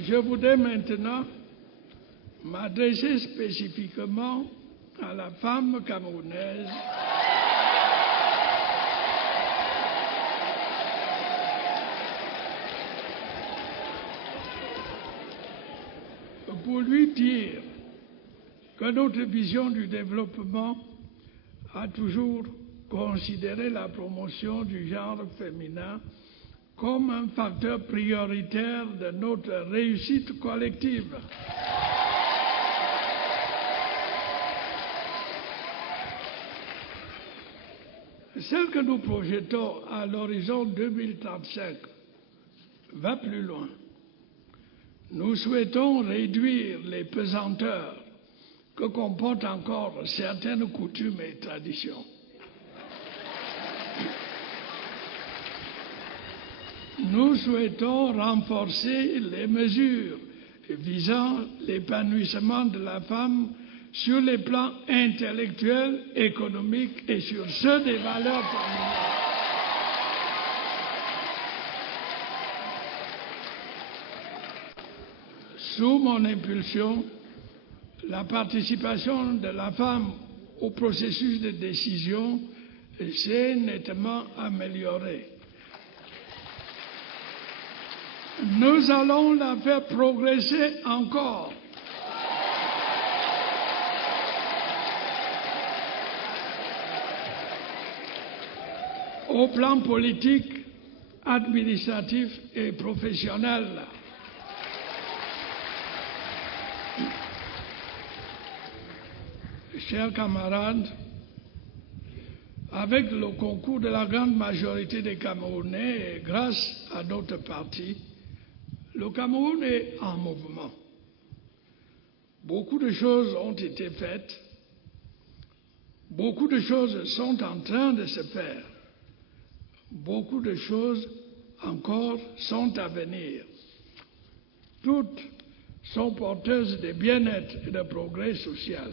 Je voudrais maintenant m'adresser spécifiquement à la femme camerounaise pour lui dire que notre vision du développement a toujours considéré la promotion du genre féminin comme un facteur prioritaire de notre réussite collective. Celle que nous projetons à l'horizon 2035 va plus loin. Nous souhaitons réduire les pesanteurs que comportent encore certaines coutumes et traditions. Nous souhaitons renforcer les mesures visant l'épanouissement de la femme sur les plans intellectuels, économiques et sur ceux des valeurs familiales. Sous mon impulsion, la participation de la femme au processus de décision s'est nettement améliorée. Nous allons la faire progresser encore. Au plan politique, administratif et professionnel. Chers camarades, avec le concours de la grande majorité des Camerounais et grâce à notre parti, le Cameroun est en mouvement. Beaucoup de choses ont été faites, beaucoup de choses sont en train de se faire, beaucoup de choses encore sont à venir. Toutes sont porteuses de bien-être et de progrès social.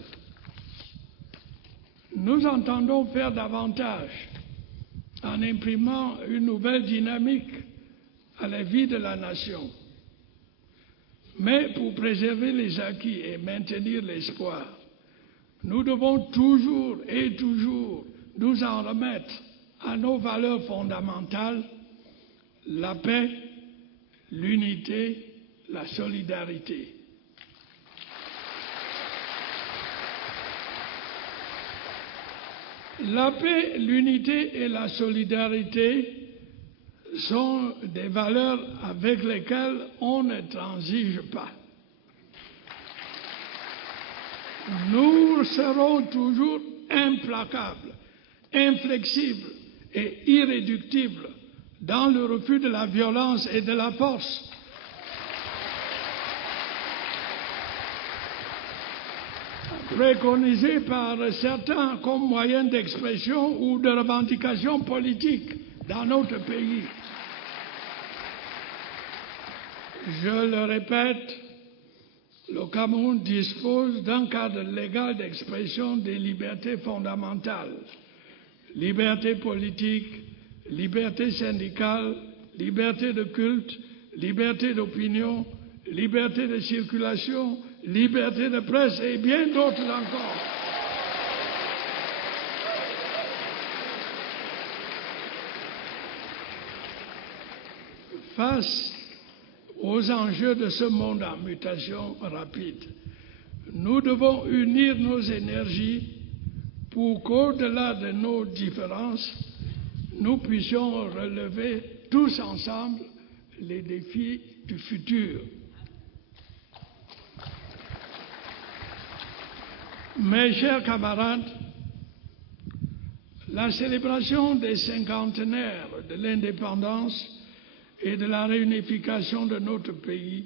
Nous entendons faire davantage en imprimant une nouvelle dynamique à la vie de la nation. Mais pour préserver les acquis et maintenir l'espoir, nous devons toujours et toujours nous en remettre à nos valeurs fondamentales, la paix, l'unité, la solidarité. La paix, l'unité et la solidarité sont des valeurs avec lesquelles on ne transige pas. Nous serons toujours implacables, inflexibles et irréductibles dans le refus de la violence et de la force. Préconisés par certains comme moyen d'expression ou de revendication politique dans notre pays. Je le répète, le Cameroun dispose d'un cadre légal d'expression des libertés fondamentales, liberté politique, liberté syndicale, liberté de culte, liberté d'opinion, liberté de circulation, liberté de presse et bien d'autres encore. Face aux enjeux de ce monde en mutation rapide, nous devons unir nos énergies pour qu'au-delà de nos différences, nous puissions relever tous ensemble les défis du futur. Mes chers camarades, la célébration des cinquantenaires de l'indépendance et de la réunification de notre pays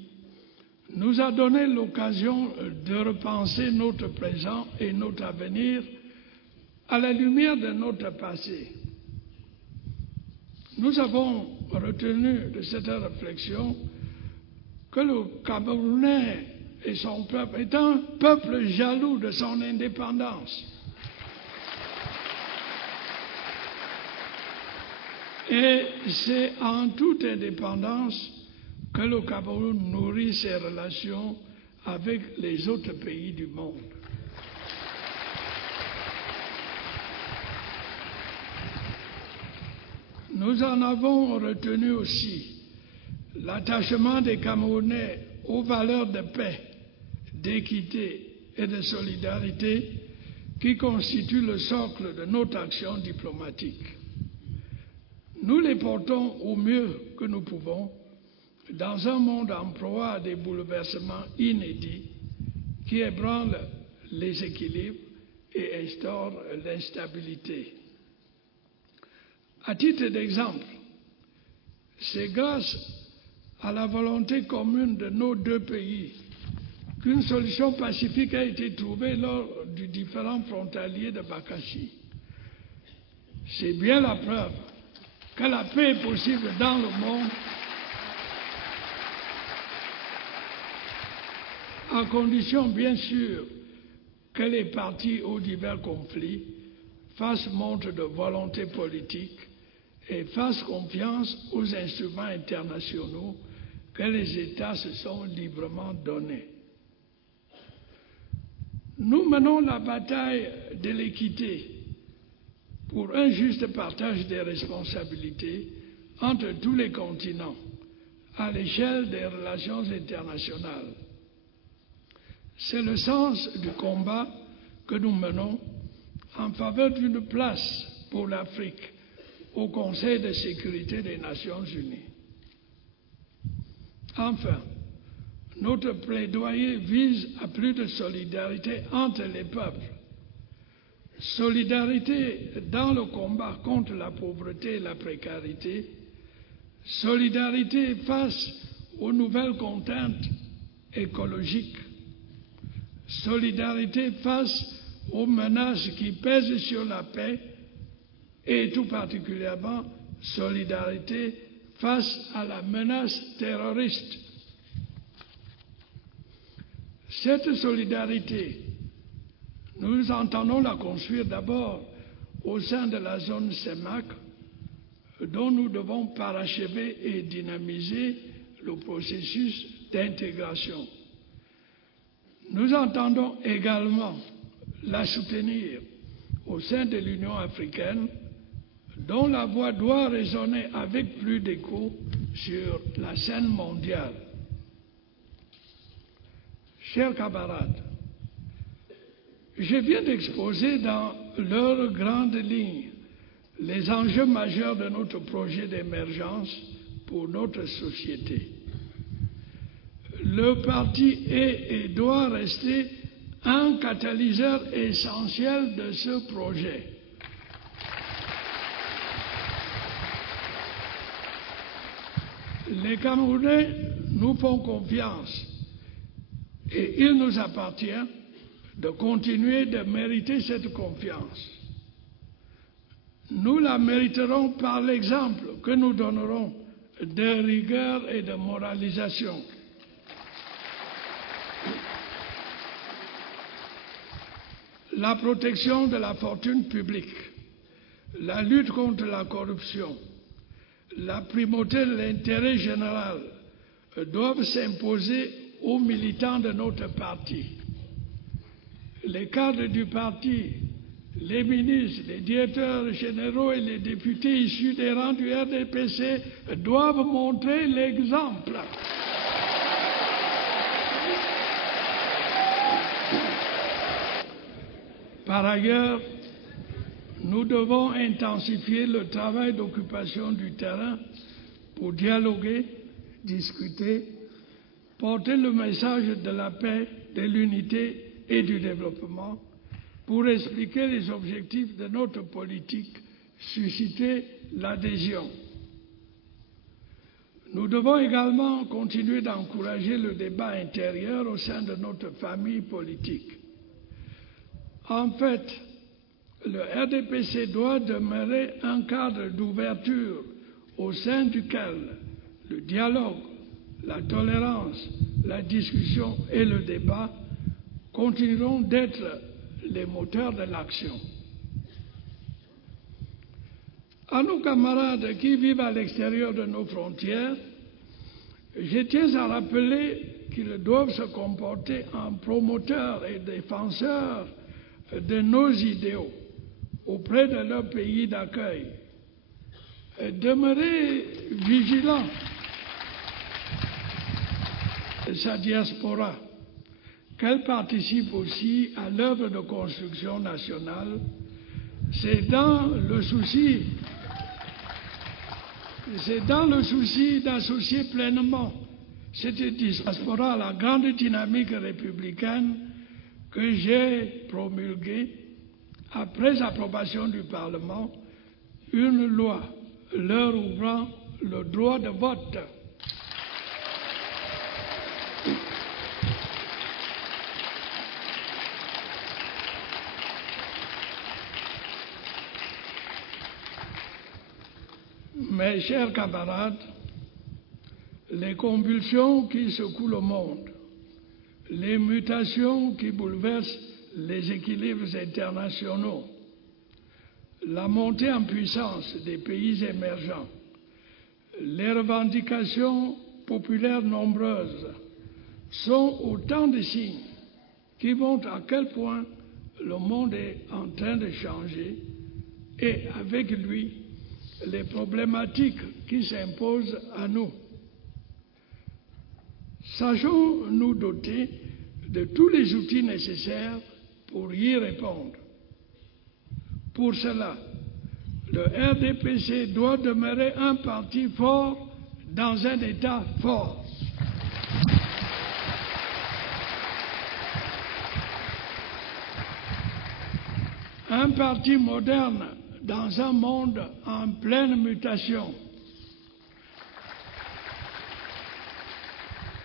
nous a donné l'occasion de repenser notre présent et notre avenir à la lumière de notre passé. Nous avons retenu de cette réflexion que le Camerounais et son peuple est un peuple jaloux de son indépendance. Et c'est en toute indépendance que le Cameroun nourrit ses relations avec les autres pays du monde. Nous en avons retenu aussi l'attachement des Camerounais aux valeurs de paix, d'équité et de solidarité qui constituent le socle de notre action diplomatique. Nous les portons au mieux que nous pouvons dans un monde en proie à des bouleversements inédits qui ébranlent les équilibres et instaurent l'instabilité. À titre d'exemple, c'est grâce à la volonté commune de nos deux pays qu'une solution pacifique a été trouvée lors du différend frontalier de Bakassi. C'est bien la preuve que la paix est possible dans le monde à condition bien sûr que les parties aux divers conflits fassent montre de volonté politique et fassent confiance aux instruments internationaux que les États se sont librement donnés. Nous menons la bataille de l'équité pour un juste partage des responsabilités entre tous les continents à l'échelle des relations internationales. C'est le sens du combat que nous menons en faveur d'une place pour l'Afrique au Conseil de sécurité des Nations Unies. Enfin, notre plaidoyer vise à plus de solidarité entre les peuples. Solidarité dans le combat contre la pauvreté et la précarité. Solidarité face aux nouvelles contraintes écologiques. Solidarité face aux menaces qui pèsent sur la paix et tout particulièrement solidarité face à la menace terroriste. Cette solidarité, nous entendons la construire d'abord au sein de la zone CEMAC, dont nous devons parachever et dynamiser le processus d'intégration. Nous entendons également la soutenir au sein de l'Union africaine, dont la voix doit résonner avec plus d'écho sur la scène mondiale. Chers camarades, je viens d'exposer dans leurs grandes lignes les enjeux majeurs de notre projet d'émergence pour notre société. Le parti est et doit rester un catalyseur essentiel de ce projet. Les Camerounais nous font confiance et il nous appartient de continuer de mériter cette confiance. Nous la mériterons par l'exemple que nous donnerons de rigueur et de moralisation. La protection de la fortune publique, la lutte contre la corruption, la primauté de l'intérêt général doivent s'imposer aux militants de notre parti. Les cadres du parti, les ministres, les directeurs généraux et les députés issus des rangs du RDPC doivent montrer l'exemple. Par ailleurs, nous devons intensifier le travail d'occupation du terrain pour dialoguer, discuter, porter le message de la paix, de l'unité et du développement, pour expliquer les objectifs de notre politique, susciter l'adhésion. Nous devons également continuer d'encourager le débat intérieur au sein de notre famille politique. En fait, le RDPC doit demeurer un cadre d'ouverture au sein duquel le dialogue, la tolérance, la discussion et le débat continueront d'être les moteurs de l'action. À nos camarades qui vivent à l'extérieur de nos frontières, Je tiens à rappeler qu'ils doivent se comporter en promoteurs et défenseurs de nos idéaux auprès de leur pays d'accueil. Demeurer vigilant de sa diaspora, qu'elle participe aussi à l'œuvre de construction nationale, c'est dans le souci d'associer pleinement cette diaspora à la grande dynamique républicaine que j'ai promulguée après approbation du Parlement, une loi leur ouvrant le droit de vote. Mes chers camarades, les convulsions qui secouent le monde, les mutations qui bouleversent les équilibres internationaux, la montée en puissance des pays émergents, les revendications populaires nombreuses sont autant de signes qui montrent à quel point le monde est en train de changer et avec lui les problématiques qui s'imposent à nous. Sachons nous doter de tous les outils nécessaires pour y répondre. Pour cela, le RDPC doit demeurer un parti fort dans un État fort. Un parti moderne dans un monde en pleine mutation.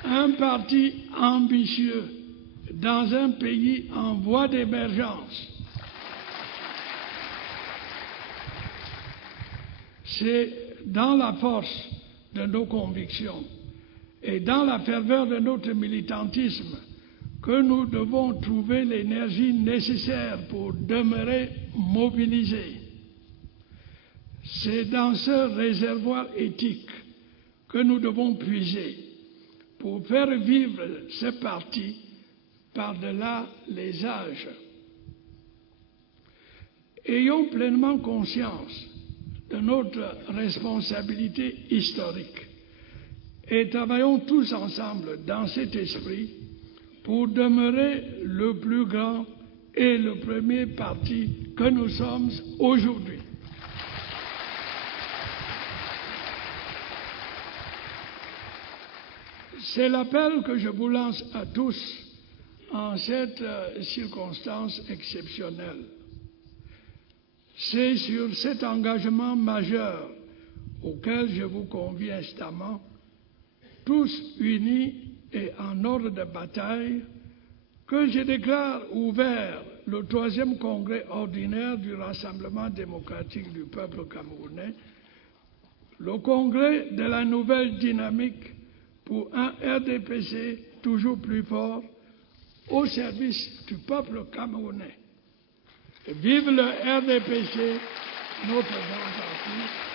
Un parti ambitieux dans un pays en voie d'émergence. C'est dans la force de nos convictions et dans la ferveur de notre militantisme que nous devons trouver l'énergie nécessaire pour demeurer mobilisés. C'est dans ce réservoir éthique que nous devons puiser pour faire vivre ce parti par-delà les âges. Ayons pleinement conscience de notre responsabilité historique et travaillons tous ensemble dans cet esprit pour demeurer le plus grand et le premier parti que nous sommes aujourd'hui. C'est l'appel que je vous lance à tous en cette circonstance exceptionnelle. C'est sur cet engagement majeur auquel je vous convie instamment, tous unis et en ordre de bataille, que je déclare ouvert le 3e congrès ordinaire du Rassemblement démocratique du peuple camerounais, le congrès de la nouvelle dynamique pour un RDPC toujours plus fort au service du peuple camerounais. Et vive le RDPC, notre grand parti.